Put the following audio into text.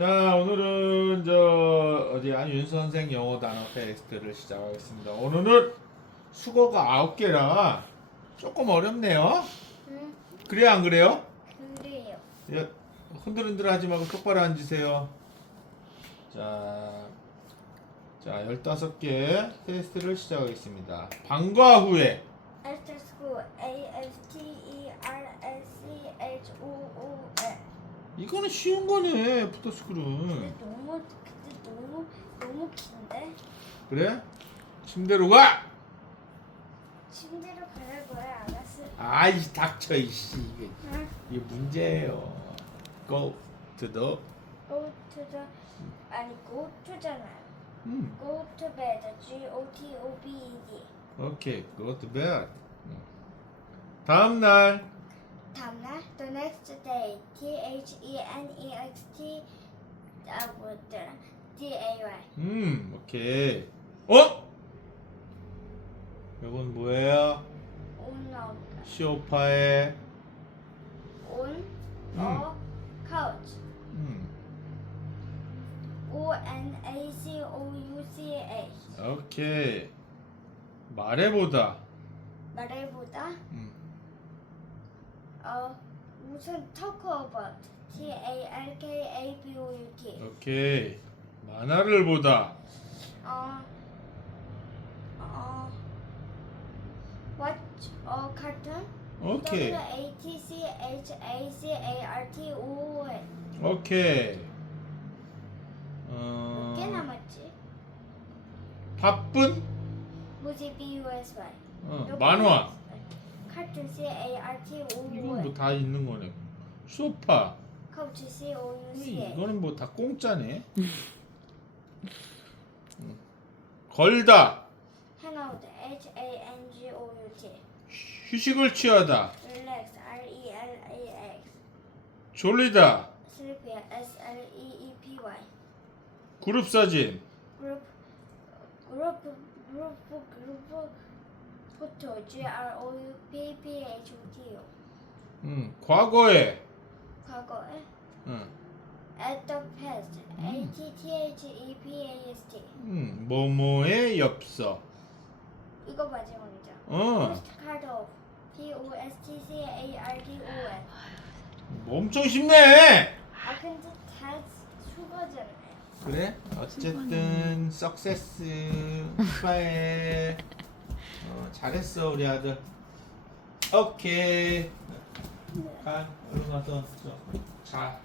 자 오늘은 저 어디 안윤 선생 영어 단어 테스트를 시작하겠습니다. 오늘은 수거가 아홉 개라 조금 어렵네요. 응, 그래 안 그래요? 그래요. 야, 흔들흔들 하지 말고 똑바로 앉으세요. 자, 자 열다섯 개 테스트를 시작하겠습니다. 방과 후에 After school, A F T E R S C H O O L. 이거는 쉬운 거네 근데 부터스쿨은 너무 근데 너무 너무 긴데? 그래? 침대로 가. 침대로 가는 거야, 알았어? 아이 닥쳐 이씨 이게 응. 이게 문제예요. Go to the Go to the 아니 go to잖아요. 음, Go to bed. G O T O B E D. 오케이 go to bed. 음. 다음 날 다음날 the next day. T H E N E X T 아 뭐더라? D A Y. 음, 오케이. 어? 이건 뭐예요? On 나옵니다. 시오파의 On 음. a couch. 음, O N A C O U C A. 오케이. 말해보다. 말해보다 음, 어 무슨 talk about. T A L K A B O U T. 오케이. 만화를 보다. 어, 어, watch a cartoon. 오케이. W A T C H A C A R T O N. 오케이. 몇 어, 개 남았지? 바쁜? 뭐지 B U S Y. 어, 만화. Cartoon C A R T O 이건 N. 뭐다 있는 거네. 소파. couch C O U C A. 이거는 뭐 다 공짜네. 음. 걸다. hang out H A N G O U T. 휴식을 취하다. relax R E L A X. 졸리다. sleepy S L E E P Y. 그룹 사진. 그룹 그룹 그룹 그룹 포토 G R O U P P H O T O 음, 과거에. 과거에 음, at the past A T T H E P A S T 음, 뭐뭐의 엽서. 이거 마지막이죠. 어, postcard of P O S T C A R D O N 뭐 엄청 쉽네. 아 근데 다 수거잖아요. 그래? 어쨌든 석세스 축하해. 어, 잘했어 우리 아들. 오케이. 가 얼른 가서 저, 자.